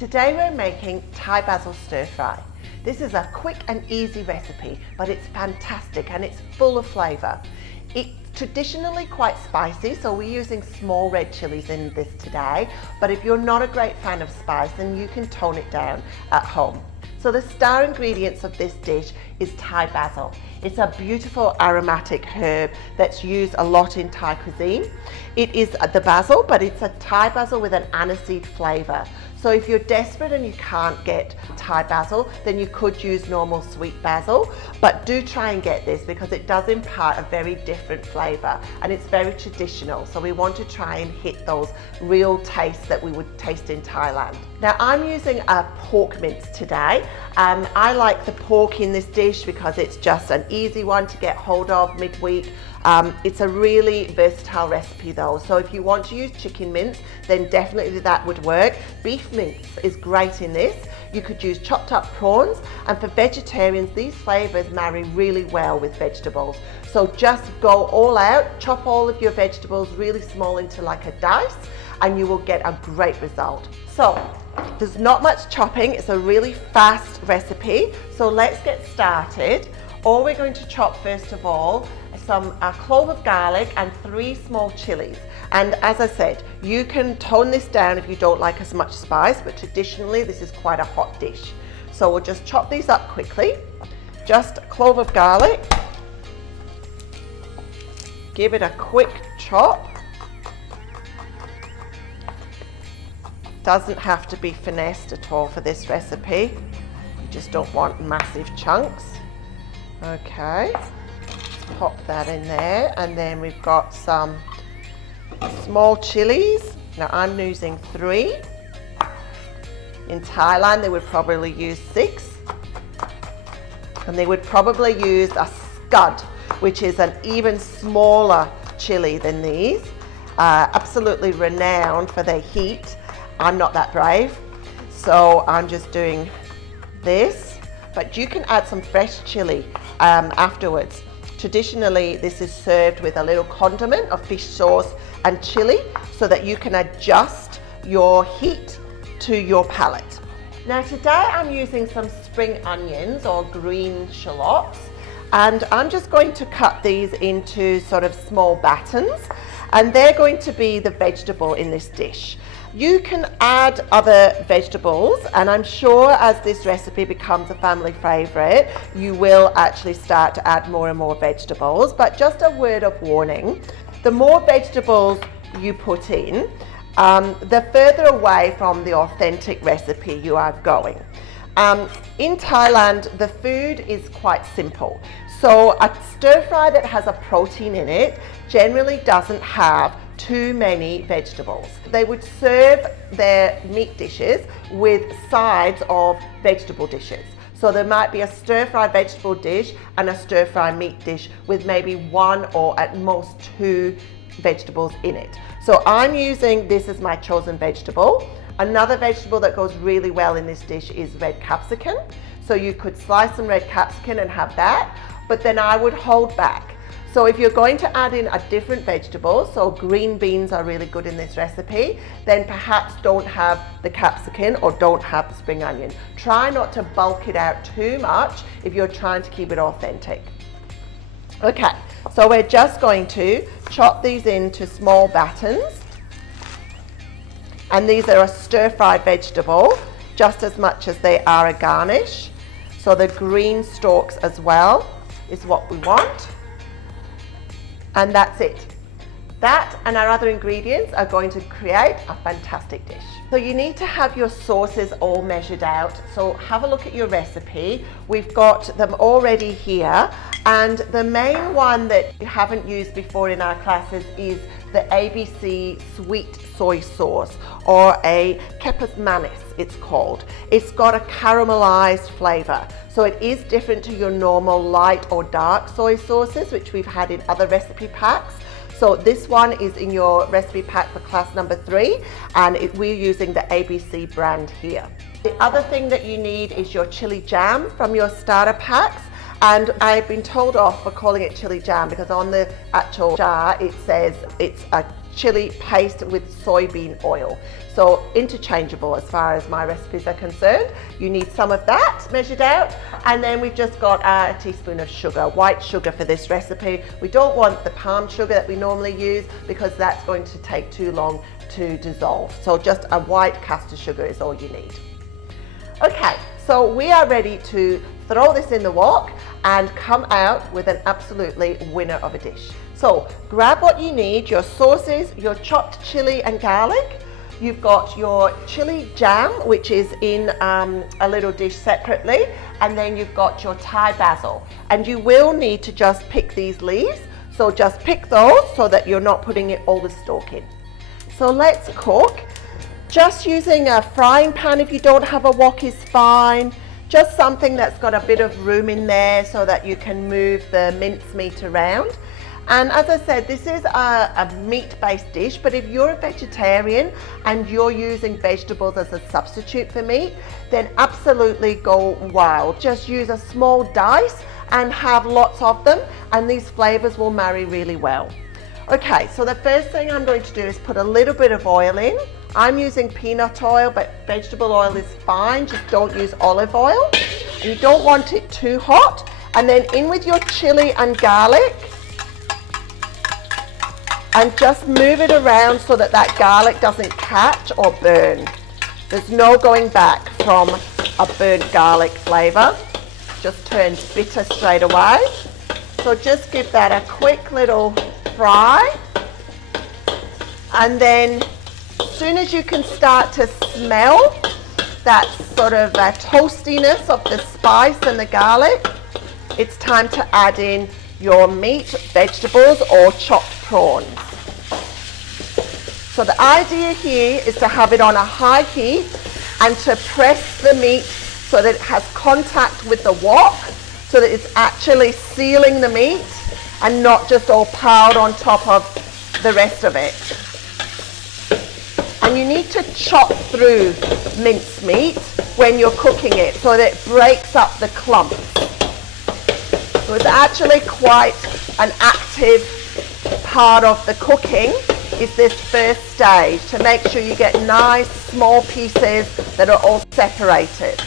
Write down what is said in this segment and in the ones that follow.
Today we're making Thai basil stir fry. This is a quick and easy recipe, but it's fantastic and it's full of flavour. It's traditionally quite spicy, so we're using small red chilies in this today, but if you're not a great fan of spice, then you can tone it down at home. So the star ingredients of this dish is Thai basil. It's a beautiful aromatic herb that's used a lot in Thai cuisine. It is the basil, but it's a Thai basil with an aniseed flavour. So if you're desperate and you can't get Thai basil, then you could use normal sweet basil, but do try and get this because it does impart a very different flavour and it's very traditional. So we want to try and hit those real tastes that we would taste in Thailand. Now I'm using a pork mince today. I like the pork in this dish because it's just an easy one to get hold of midweek. It's a really versatile recipe though, so if you want to use chicken mince, then definitely that would work. Beef mince is great in this. You could use chopped up prawns, and for vegetarians, these flavours marry really well with vegetables. So just go all out, chop all of your vegetables really small into like a dice, and you will get a great result. So there's not much chopping, it's a really fast recipe, so let's get started. All we're going to chop first of all a clove of garlic and 3 small chilies. And as I said, you can tone this down if you don't like as much spice, but traditionally this is quite a hot dish. So we'll just chop these up quickly. Just a clove of garlic. Give it a quick chop. Doesn't have to be finessed at all for this recipe. You just don't want massive chunks. Okay. Pop that in there, and then we've got some small chilies. Now I'm using 3. In Thailand they would probably use 6, and they would probably use a scud, which is an even smaller chili than these. Absolutely renowned for their heat. I'm not that brave, so I'm just doing this, but you can add some fresh chili afterwards. Traditionally, this is served with a little condiment of fish sauce and chili so that you can adjust your heat to your palate. Now today I'm using some spring onions or green shallots, and I'm just going to cut these into sort of small batons, and they're going to be the vegetable in this dish. You can add other vegetables, and I'm sure as this recipe becomes a family favourite, you will actually start to add more and more vegetables. But just a word of warning, the more vegetables you put in, the further away from the authentic recipe you are going. In Thailand, the food is quite simple. So a stir fry that has a protein in it generally doesn't have too many vegetables. They would serve their meat dishes with sides of vegetable dishes. So there might be a stir-fry vegetable dish and a stir-fry meat dish with maybe 1 or at most 2 vegetables in it. So I'm using this as my chosen vegetable. Another vegetable that goes really well in this dish is red capsicum. So you could slice some red capsicum and have that, but then I would hold back. So if you're going to add in a different vegetable, so green beans are really good in this recipe, then perhaps don't have the capsicum or don't have the spring onion. Try not to bulk it out too much if you're trying to keep it authentic. Okay, so we're just going to chop these into small batons. And these are a stir-fried vegetable, just as much as they are a garnish. So the green stalks as well is what we want. And that's it. That and our other ingredients are going to create a fantastic dish. So you need to have your sauces all measured out. So have a look at your recipe. We've got them already here. And the main one that you haven't used before in our classes is the ABC sweet soy sauce, or a Kepas Manis it's called. It's got a caramelized flavor. So it is different to your normal light or dark soy sauces, which we've had in other recipe packs. So this one is in your recipe pack for class number 3, and we're using the ABC brand here. The other thing that you need is your chili jam from your starter packs. And I've been told off for calling it chili jam because on the actual jar it says it's a chili paste with soybean oil. So interchangeable as far as my recipes are concerned. You need some of that measured out, and then we've just got a teaspoon of sugar, white sugar for this recipe. We don't want the palm sugar that we normally use because that's going to take too long to dissolve. So just a white caster sugar is all you need. Okay, so we are ready to throw this in the wok and come out with an absolutely winner of a dish. So grab what you need, your sauces, your chopped chili and garlic. You've got your chili jam, which is in a little dish separately, and then you've got your Thai basil. And you will need to just pick these leaves, so just pick those so that you're not putting all the stalk in. So let's cook. Just using a frying pan if you don't have a wok is fine. Just something that's got a bit of room in there so that you can move the mincemeat around. And as I said, this is a meat-based dish, but if you're a vegetarian and you're using vegetables as a substitute for meat, then absolutely go wild. Just use a small dice and have lots of them, and these flavors will marry really well. Okay, so the first thing I'm going to do is put a little bit of oil in. I'm using peanut oil, but vegetable oil is fine. Just don't use olive oil. And you don't want it too hot. And then in with your chili and garlic. And just move it around so that that garlic doesn't catch or burn. There's no going back from a burnt garlic flavor. Just turns bitter straight away. So just give that a quick little fry. And then as soon as you can start to smell that sort of toastiness of the spice and the garlic, it's time to add in your meat, vegetables or chopped prawns. So the idea here is to have it on a high heat and to press the meat so that it has contact with the wok, so that it's actually sealing the meat and not just all piled on top of the rest of it. And you need to chop through mincemeat when you're cooking it so that it breaks up the clumps. So it's actually quite an active part of the cooking, is this first stage, to make sure you get nice small pieces that are all separated.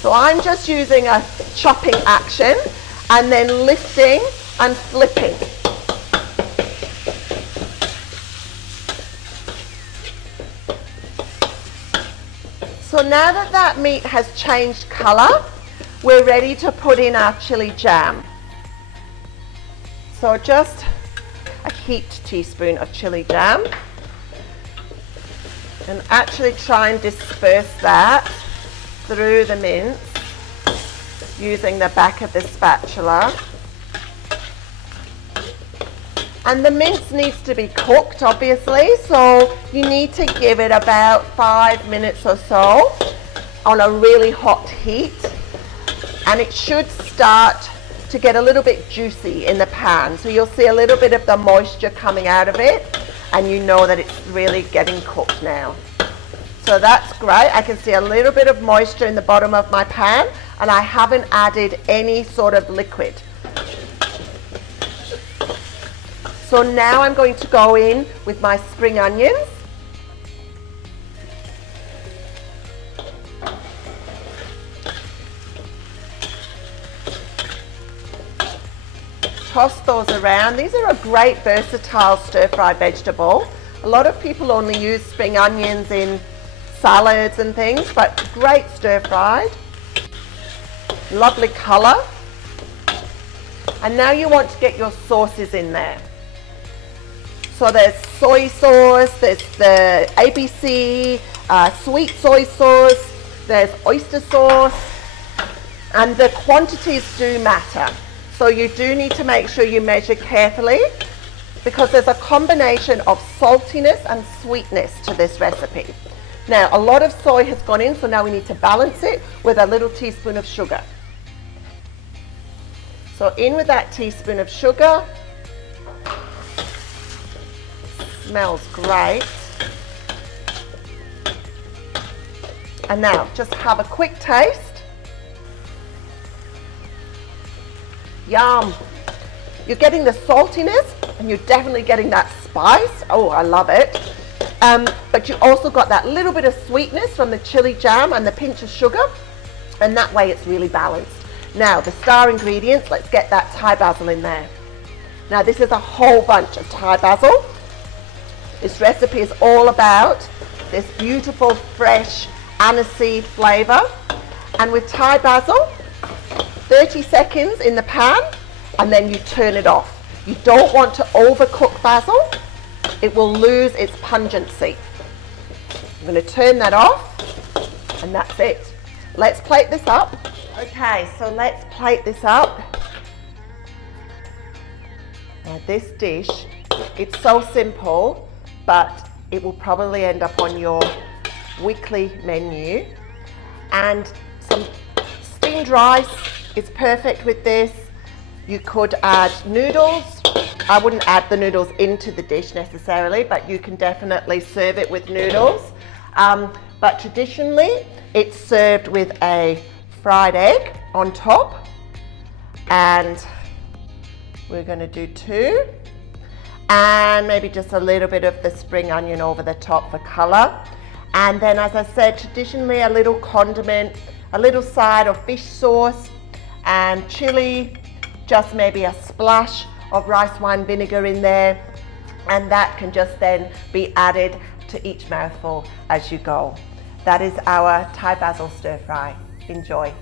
So I'm just using a chopping action and then lifting and flipping. So now that that meat has changed colour, we're ready to put in our chili jam. So just a heaped teaspoon of chili jam, and actually try and disperse that through the mince using the back of the spatula. And the mince needs to be cooked, obviously, so you need to give it about 5 minutes or so on a really hot heat, and it should start to get a little bit juicy in the pan. So you'll see a little bit of the moisture coming out of it, and you know that it's really getting cooked now. So that's great. I can see a little bit of moisture in the bottom of my pan, and I haven't added any sort of liquid. So now I'm going to go in with my spring onions. Toss those around. These are a great versatile stir-fried vegetable. A lot of people only use spring onions in salads and things, but great stir-fried. Lovely colour. And now you want to get your sauces in there. So there's soy sauce, there's the ABC, sweet soy sauce, there's oyster sauce, and the quantities do matter. So you do need to make sure you measure carefully, because there's a combination of saltiness and sweetness to this recipe. Now, a lot of soy has gone in, so now we need to balance it with a little teaspoon of sugar. So in with that teaspoon of sugar. Smells great. And now just have a quick taste. Yum. You're getting the saltiness and you're definitely getting that spice. Oh, I love it. But you also got that little bit of sweetness from the chili jam and the pinch of sugar, and that way it's really balanced. Now the star ingredients, let's get that Thai basil in there. Now this is a whole bunch of Thai basil. This recipe is all about this beautiful fresh aniseed flavour, and with Thai basil, 30 seconds in the pan and then you turn it off. You don't want to overcook basil, it will lose its pungency. I'm going to turn that off and that's it. Let's plate this up. Okay, so let's plate this up. Now this dish, it's so simple, but it will probably end up on your weekly menu. And some steamed rice is perfect with this. You could add noodles. I wouldn't add the noodles into the dish necessarily, but you can definitely serve it with noodles. But traditionally, it's served with a fried egg on top, and we're going to do 2, and maybe just a little bit of the spring onion over the top for colour. And then, as I said, traditionally a little condiment, a little side of fish sauce and chili, just maybe a splash of rice wine vinegar in there, and that can just then be added to each mouthful as you go. That is our Thai basil stir fry. Enjoy.